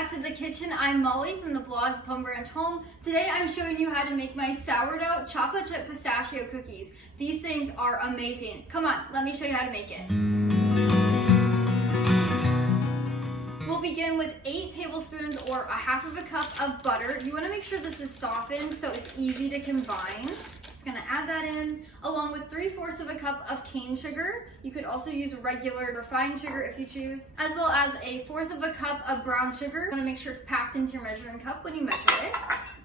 back to the kitchen. I'm Molly from the blog Plum Branch Home. Today I'm showing you how to make my sourdough chocolate chip pistachio cookies. These things are amazing. Come on, let me show you how to make it. We'll begin with 8 tablespoons or a half of a cup of butter. You want to make sure this is softened so it's easy to combine. Just gonna add that in, along with 3/4 of a cup of cane sugar. You could also use regular refined sugar if you choose, as well as 1/4 of a cup of brown sugar. You wanna make sure it's packed into your measuring cup when you measure it.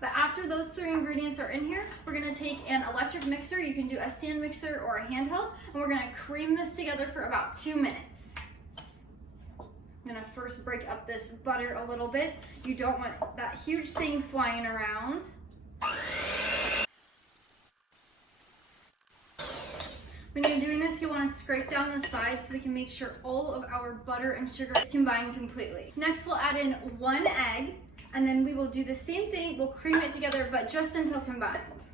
But after those 3 ingredients are in here, we're gonna take an electric mixer. You can do a stand mixer or a handheld, and we're gonna cream this together for about 2 minutes. I'm gonna first break up this butter a little bit. You don't want that huge thing flying around. When you're doing this, you'll want to scrape down the sides so we can make sure all of our butter and sugar is combined completely. Next, we'll add in 1 egg, and then we will do the same thing. We'll cream it together, but just until combined.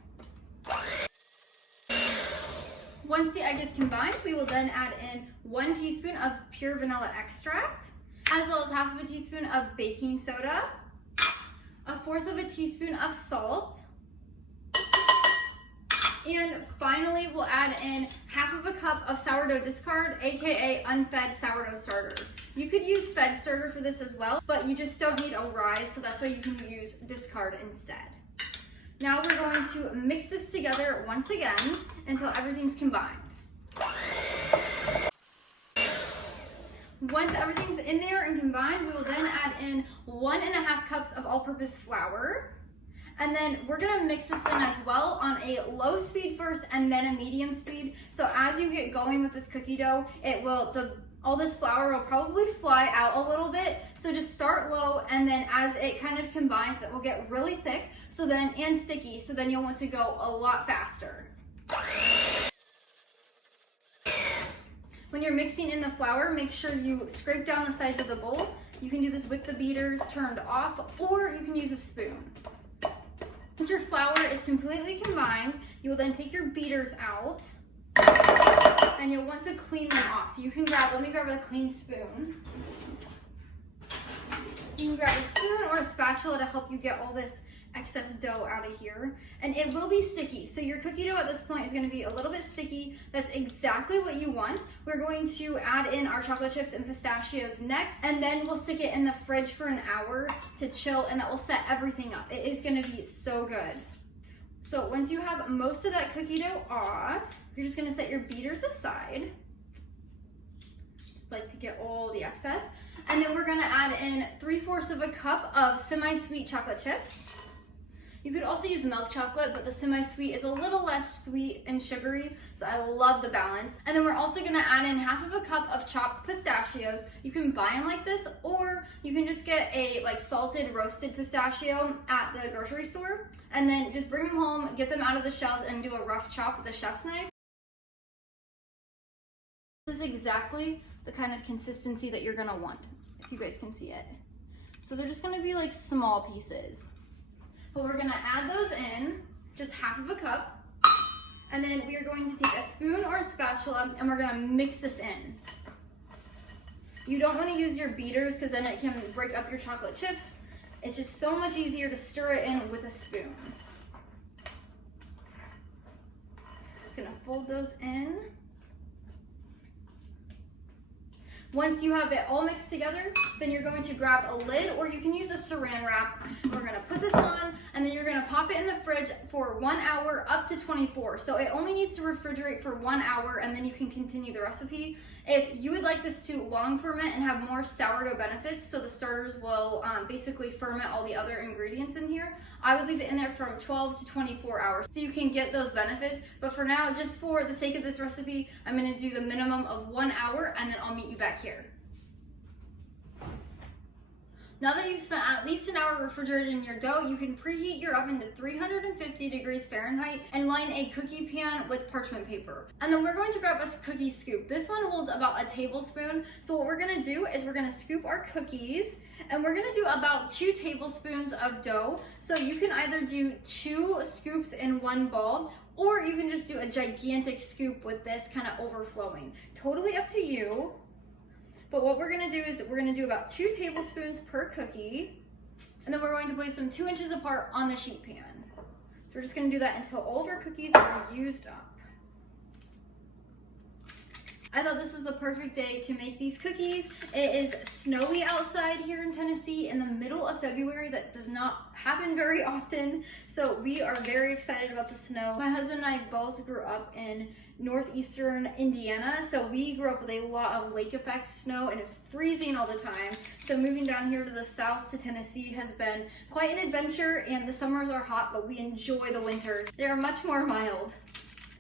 Once the egg is combined, we will then add in 1 teaspoon of pure vanilla extract, as well as half of a teaspoon of baking soda, 1/4 of a teaspoon of salt, and finally, we'll add in half of a cup of sourdough discard, aka unfed sourdough starter. You could use fed starter for this as well, but you just don't need a rise, so that's why you can use discard instead. Now we're going to mix this together once again until everything's combined. Once everything's in there and combined, we will then add in 1.5 cups of all-purpose flour. And then we're gonna mix this in as well on a low speed first and then a medium speed. So as you get going with this cookie dough, all this flour will probably fly out a little bit. So just start low, and then as it kind of combines, it will get really thick and sticky. So then you'll want to go a lot faster. When you're mixing in the flour, make sure you scrape down the sides of the bowl. You can do this with the beaters turned off, or you can use a spoon. Once your flour is completely combined, you will then take your beaters out, and you'll want to clean them off. So you can let me grab a clean spoon. You can grab a spoon or a spatula to help you get all this excess dough out of here. And it will be sticky. So your cookie dough at this point is gonna be a little bit sticky. That's exactly what you want. We're going to add in our chocolate chips and pistachios next, and then we'll stick it in the fridge for an hour to chill, and that will set everything up. It is gonna be so good. So once you have most of that cookie dough off, you're just gonna set your beaters aside. Just like to get all the excess. And then we're gonna add in 3/4 of a cup of semi-sweet chocolate chips. You could also use milk chocolate, but the semi-sweet is a little less sweet and sugary, so I love the balance. And then we're also gonna add in half of a cup of chopped pistachios. You can buy them like this, or you can just get a salted roasted pistachio at the grocery store, and then just bring them home, get them out of the shells, and do a rough chop with a chef's knife. This is exactly the kind of consistency that you're gonna want, if you guys can see it. So they're just gonna be like small pieces. But we're gonna add those in, just half of a cup, and then we are going to take a spoon or a spatula and we're gonna mix this in. You don't wanna use your beaters because then it can break up your chocolate chips. It's just so much easier to stir it in with a spoon. Just gonna fold those in. Once you have it all mixed together, then you're going to grab a lid, or you can use a saran wrap. We're gonna put this on, and then you're gonna pop it in the fridge for 1 hour up to 24. So it only needs to refrigerate for 1 hour, and then you can continue the recipe. If you would like this to long ferment and have more sourdough benefits, so the starters will basically ferment all the other ingredients in here, I would leave it in there from 12 to 24 hours so you can get those benefits. But for now, just for the sake of this recipe, I'm gonna do the minimum of 1 hour, and then I'll meet you back here. Now that you've spent at least an hour refrigerating your dough, you can preheat your oven to 350 degrees Fahrenheit and line a cookie pan with parchment paper. And then we're going to grab a cookie scoop. This one holds about a tablespoon. So what we're gonna do is we're gonna scoop our cookies, and we're gonna do about 2 tablespoons of dough. So you can either do 2 scoops in one ball, or you can just do a gigantic scoop with this kind of overflowing. Totally up to you. But what we're gonna do is we're gonna do about 2 tablespoons per cookie, and then we're going to place them 2 inches apart on the sheet pan. So we're just gonna do that until all of our cookies are used up. I thought this was the perfect day to make these cookies. It is snowy outside here in Tennessee in the middle of February. That does not happen very often. So we are very excited about the snow. My husband and I both grew up in northeastern Indiana. So we grew up with a lot of lake effect snow and it's freezing all the time. So moving down here to the south to Tennessee has been quite an adventure, and the summers are hot, but we enjoy the winters. They are much more mild.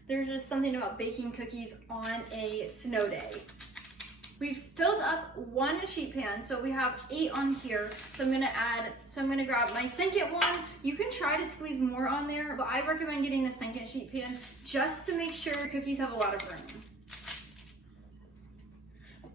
There's just something about baking cookies on a snow day. We've filled up 1 sheet pan, so we have 8 on here. So I'm gonna grab my second one. You can try to squeeze more on there, but I recommend getting the second sheet pan just to make sure cookies have a lot of room.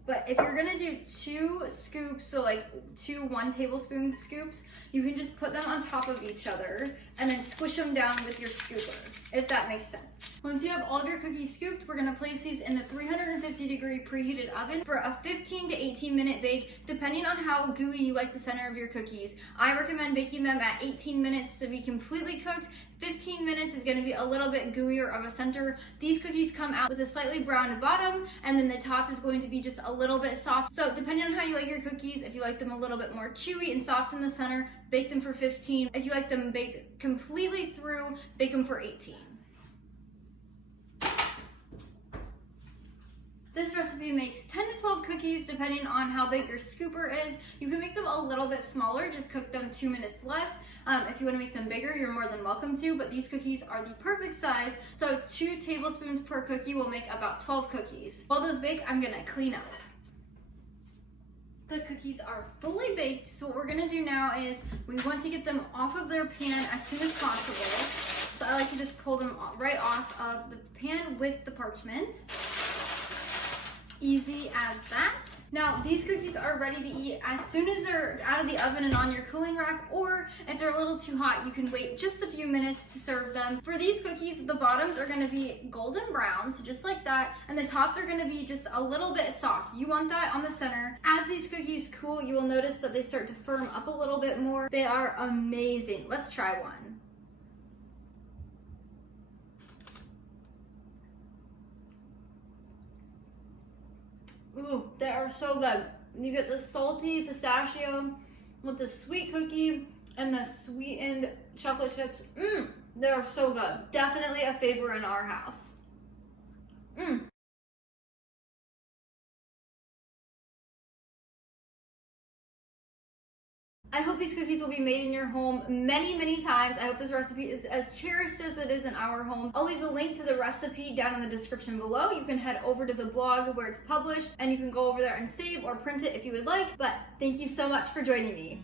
But if you're gonna do 2 scoops, so like 2 1 tablespoon scoops, you can just put them on top of each other and then squish them down with your scooper, if that makes sense. Once you have all of your cookies scooped, we're gonna place these in the 350-degree preheated oven for a 15 to 18 minute bake, depending on how gooey you like the center of your cookies. I recommend baking them at 18 minutes to be completely cooked. 15 minutes is gonna be a little bit gooier of a center. These cookies come out with a slightly browned bottom, and then the top is going to be just a little bit soft. So depending on how you like your cookies, if you like them a little bit more chewy and soft in the center, bake them for 15. If you like them baked completely through, bake them for 18. This recipe makes 10 to 12 cookies depending on how big your scooper is. You can make them a little bit smaller, just cook them 2 minutes less. If you want to make them bigger, you're more than welcome to, but these cookies are the perfect size. So 2 tablespoons per cookie will make about 12 cookies. While those bake, I'm gonna clean up. The cookies are fully baked, so what we're gonna do now is we want to get them off of their pan as soon as possible. So I like to just pull them right off of the pan with the parchment. Easy as that. Now these cookies are ready to eat as soon as they're out of the oven and on your cooling rack, or if they're a little too hot, you can wait just a few minutes to serve them. For these cookies, the bottoms are gonna be golden brown, so just like that, and the tops are gonna be just a little bit soft. You want that on the center. As these cookies cool, you will notice that they start to firm up a little bit more. They are amazing. Let's try one. Ooh, they are so good. You get the salty pistachio with the sweet cookie and the sweetened chocolate chips. They are so good. Definitely a favorite in our house. I hope these cookies will be made in your home many, many times. I hope this recipe is as cherished as it is in our home. I'll leave the link to the recipe down in the description below. You can head over to the blog where it's published, and you can go over there and save or print it if you would like. But thank you so much for joining me.